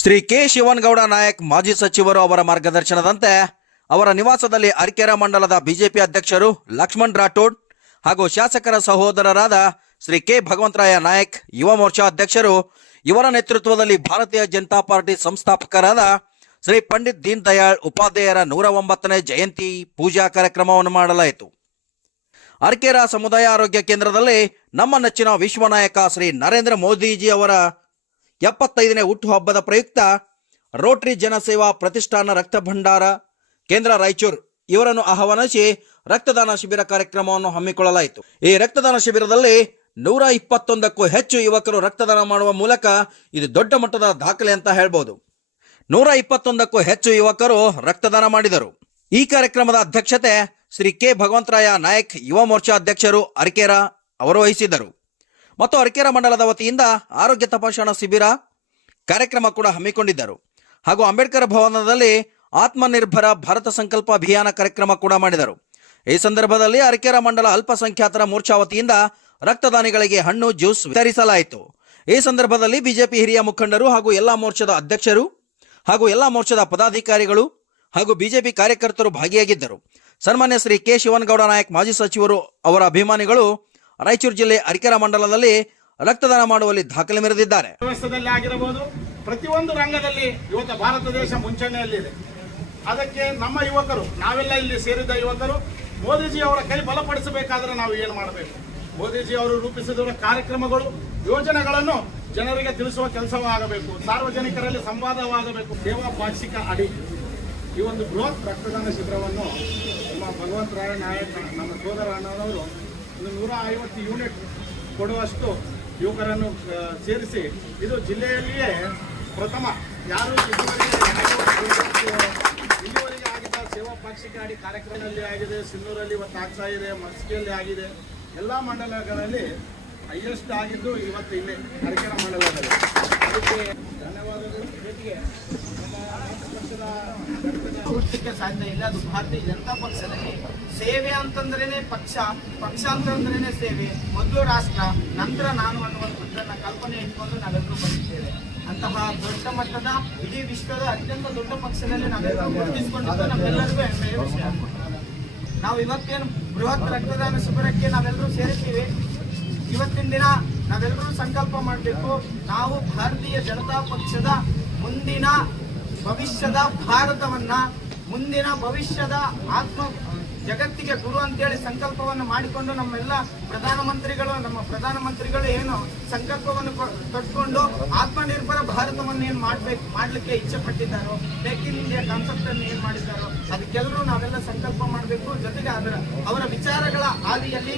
Shri K Shivanagouda Nayak ಮಾಜಿ ಸಚಿವರು ಅವರ ಮಾರ್ಗದರ್ಶನದಂತೆ ಅವರ ನಿವಾಸದಲ್ಲಿ ಅರಕೆರೆ ಮಂಡಲದ ಬಿಜೆಪಿ ಅಧ್ಯಕ್ಷರು ಲಕ್ಷ್ಮಣ್ ರಾಠೋಡ್ ಹಾಗೂ ಶಾಸಕರ ಸಹೋದರರಾದ ಶ್ರೀ ಕೆ ಭಗವಂತರಾಯ ನಾಯಕ್, ಯುವ ಮೋರ್ಚಾ ಅಧ್ಯಕ್ಷರು ಇವರ ನೇತೃತ್ವದಲ್ಲಿ ಭಾರತೀಯ ಜನತಾ ಪಾರ್ಟಿ ಸಂಸ್ಥಾಪಕರಾದ ಶ್ರೀ ಪಂಡಿತ್ ದೀನ್ ದಯಾಳ್ ಉಪಾಧ್ಯಾಯರ 109ನೇ ಜಯಂತಿ ಪೂಜಾ ಕಾರ್ಯಕ್ರಮವನ್ನು ಮಾಡಲಾಯಿತು. ಅರಕೆರೆ ಸಮುದಾಯ ಆರೋಗ್ಯ ಕೇಂದ್ರದಲ್ಲಿ ನಮ್ಮ ನೆಚ್ಚಿನ ವಿಶ್ವನಾಯಕ ಶ್ರೀ ನರೇಂದ್ರ ಮೋದಿಜಿ ಅವರ 75ನೇ ಹುಟ್ಟುಹಬ್ಬದ ಪ್ರಯುಕ್ತ ರೋಟರಿ ಜನಸೇವಾ ಪ್ರತಿಷ್ಠಾನ ರಕ್ತ ಭಂಡಾರ ಕೇಂದ್ರ ರಾಯಚೂರು ಇವರನ್ನು ಆಹ್ವಾನಿಸಿ ರಕ್ತದಾನ ಶಿಬಿರ ಕಾರ್ಯಕ್ರಮವನ್ನು ಹಮ್ಮಿಕೊಳ್ಳಲಾಯಿತು. ಈ ರಕ್ತದಾನ ಶಿಬಿರದಲ್ಲಿ 121ಕ್ಕೂ ಹೆಚ್ಚು ಯುವಕರು ರಕ್ತದಾನ ಮಾಡುವ ಮೂಲಕ ಇದು ದೊಡ್ಡ ಮಟ್ಟದ ದಾಖಲೆ ಅಂತ ಹೇಳ್ಬೋದು. 121ಕ್ಕೂ ಹೆಚ್ಚು ಯುವಕರು ರಕ್ತದಾನ ಮಾಡಿದರು. ಈ ಕಾರ್ಯಕ್ರಮದ ಅಧ್ಯಕ್ಷತೆ ಶ್ರೀ ಕೆ ಭಗವಂತರಾಯ ನಾಯಕ್, ಯುವ ಮೋರ್ಚಾ ಅಧ್ಯಕ್ಷರು ಅರಕೆರೆ ಅವರು ವಹಿಸಿದ್ದರು. ಮತ್ತು ಅರಕೆರೆ ಮಂಡಲದ ವತಿಯಿಂದ ಆರೋಗ್ಯ ತಪಾಸಣಾ ಶಿಬಿರ ಕಾರ್ಯಕ್ರಮ ಕೂಡ ಹಮ್ಮಿಕೊಂಡಿದ್ದರು. ಹಾಗೂ ಅಂಬೇಡ್ಕರ್ ಭವನದಲ್ಲಿ ಆತ್ಮನಿರ್ಭರ ಭಾರತ ಸಂಕಲ್ಪ ಅಭಿಯಾನ ಕಾರ್ಯಕ್ರಮ ಕೂಡ ಮಾಡಿದರು. ಈ ಸಂದರ್ಭದಲ್ಲಿ ಅರಕೆರೆ ಮಂಡಲ ಅಲ್ಪಸಂಖ್ಯಾತರ ಮೋರ್ಚಾ ವತಿಯಿಂದ ರಕ್ತದಾನಿಗಳಿಗೆ ಹಣ್ಣು, ಜ್ಯೂಸ್ ವಿತರಿಸಲಾಯಿತು. ಈ ಸಂದರ್ಭದಲ್ಲಿ ಬಿಜೆಪಿ ಹಿರಿಯ ಮುಖಂಡರು ಹಾಗೂ ಎಲ್ಲಾ ಮೋರ್ಚಾದ ಅಧ್ಯಕ್ಷರು ಹಾಗೂ ಎಲ್ಲಾ ಮೋರ್ಚಾದ ಪದಾಧಿಕಾರಿಗಳು ಹಾಗೂ ಬಿಜೆಪಿ ಕಾರ್ಯಕರ್ತರು ಭಾಗಿಯಾಗಿದ್ದರು. ಸನ್ಮಾನ್ಯ ಶ್ರೀ ಕೆ ಶಿವನಗೌಡ ನಾಯಕ್ ಮಾಜಿ ಸಚಿವರು ಅವರ ಅಭಿಮಾನಿಗಳು ರಾಯಚೂರು ಜಿಲ್ಲೆ ಅರಕೆರೆ ಮಂಡಲದಲ್ಲಿ ರಕ್ತದಾನ ಮಾಡುವಲ್ಲಿ ದಾಖಲೆ ಮೆರೆದಿದ್ದಾರೆ. ಆಗಿರಬಹುದು, ಪ್ರತಿಯೊಂದು ರಂಗದಲ್ಲಿ ಇವತ್ತು ಭಾರತ ದೇಶ ಮುಂಚೂಣಿಯಲ್ಲಿದೆ. ಅದಕ್ಕೆ ನಮ್ಮ ಯುವಕರು, ನಾವೆಲ್ಲ ಇಲ್ಲಿ ಸೇರಿದ ಯುವಕರು, ಮೋದಿಜಿ ಅವರ ಕೈ ಬಲಪಡಿಸಬೇಕಾದ್ರೆ ನಾವು ಏನು ಮಾಡಬೇಕು? ಮೋದಿಜಿ ಅವರು ರೂಪಿಸಿದ ಕಾರ್ಯಕ್ರಮಗಳು, ಯೋಜನೆಗಳನ್ನು ಜನರಿಗೆ ತಿಳಿಸುವ ಕೆಲಸವಾಗಬೇಕು, ಸಾರ್ವಜನಿಕರಲ್ಲಿ ಸಂವಾದವಾಗಬೇಕು. ಸೇವಾ ಪಾಕ್ಷಿಕ ಅಡಿ ಈ ಒಂದು ಬೃಹತ್ ರಕ್ತದಾನ ಶಿಬಿರವನ್ನು ನಮ್ಮ ಭಗವಂತರಾಯ ನಾಯಕ, ನಮ್ಮ ಸೋದರ ಅಣ್ಣನವರು 150 ಯೂನಿಟ್ ಕೊಡುವಷ್ಟು ಯುವಕರನ್ನು ಸೇರಿಸಿ ಇದು ಜಿಲ್ಲೆಯಲ್ಲಿಯೇ ಪ್ರಥಮ. ಯಾರು ಇಲ್ಲಿವರೆಗೆ ಆಗಿದ್ದ ಸೇವಾ ಪಾಕ್ಷಿಕ ಅಡಿ ಕಾರ್ಯಕ್ರಮದಲ್ಲಿ ಆಗಿದೆ, ಸಿನ್ನೂರಲ್ಲಿ ಇವತ್ತು ಆಗ್ತಾ ಇದೆ, ಮಸ್ಕಿಯಲ್ಲಿ ಆಗಿದೆ. ಎಲ್ಲ ಮಂಡಲಗಳಲ್ಲಿ ಹೈಯೆಸ್ಟ್ ಆಗಿದ್ದು ಇವತ್ತು ಇಲ್ಲೇ ಅರಕೆರೆ ಮಂಡಲದಲ್ಲಿ. ಅದಕ್ಕೆ ಧನ್ಯವಾದಗಳು. ಜೊತೆಗೆ ನಮ್ಮ ಪಕ್ಷದ ಹುಟ್ಟಲಿಕ್ಕೆ ಸಾಧ್ಯ ಇಲ್ಲ. ಅದು ಭಾರತೀಯ ಜನತಾ ಪಕ್ಷದಲ್ಲಿ ಸೇವೆ ಅಂತಂದ್ರೇನೆ ಪಕ್ಷ, ಪಕ್ಷ ಅಂತಂದ್ರೇನೆ ಸೇವೆ. ಮೊದಲು ರಾಷ್ಟ್ರ, ನಂತರ ನಾನು ಅನ್ನುವಂಥದ್ದನ್ನ ಕಲ್ಪನೆ ಇಟ್ಕೊಂಡು ನಾವೆಲ್ಲರೂ ಬಂದಿದ್ದೇವೆ. ಅಂತಹ ದೊಡ್ಡ ಮಟ್ಟದ ಇಡೀ ವಿಶ್ವದ ಅತ್ಯಂತ ದೊಡ್ಡ ಪಕ್ಷದಲ್ಲಿ ನಾವೆಲ್ಲರೂ ಗುರುತಿಸಿಕೊಂಡಿದ್ದು ನಮ್ಮೆಲ್ಲರಿಗೂ ಹೆಮ್ಮೆಯ ವಿಷಯ. ನಾವು ಇವತ್ತೇನು ಬೃಹತ್ ರಕ್ತದಾನ ಶಿಬಿರಕ್ಕೆ ನಾವೆಲ್ಲರೂ ಸೇರಿದ್ದೀವಿ. ಇವತ್ತಿನ ದಿನ ನಾವೆಲ್ಲರೂ ಸಂಕಲ್ಪ ಮಾಡಬೇಕು, ನಾವು ಭಾರತೀಯ ಜನತಾ ಪಕ್ಷದ ಮುಂದಿನ ಭವಿಷ್ಯದ ಭಾರತವನ್ನ, ಮುಂದಿನ ಭವಿಷ್ಯದ ಆತ್ಮ ಜಗತ್ತಿಗೆ ಗುರು ಅಂತೇಳಿ ಸಂಕಲ್ಪವನ್ನು ಮಾಡಿಕೊಂಡು ನಮ್ಮೆಲ್ಲ ನಮ್ಮ ಪ್ರಧಾನಮಂತ್ರಿಗಳು ಏನು ಸಂಕಲ್ಪವನ್ನು ಕಟ್ಕೊಂಡು ಆತ್ಮನಿರ್ಭರ ಭಾರತವನ್ನು ಏನು ಮಾಡ್ಲಿಕ್ಕೆ ಇಚ್ಛೆ ಪಟ್ಟಿದ್ದಾರೋ, ಮೇಕ್ ಇನ್ ಇಂಡಿಯಾ ಕಾನ್ಸೆಪ್ಟ್ ಅನ್ನು ಏನ್ ಮಾಡಿದ್ದಾರೋ ಅದಕ್ಕೆಲ್ಲರೂ ನಾವೆಲ್ಲ ಸಂಕಲ್ಪ ಮಾಡಬೇಕು. ಜೊತೆಗೆ ಅವರ ವಿಚಾರಗಳ ಹಾದಿಯಲ್ಲಿ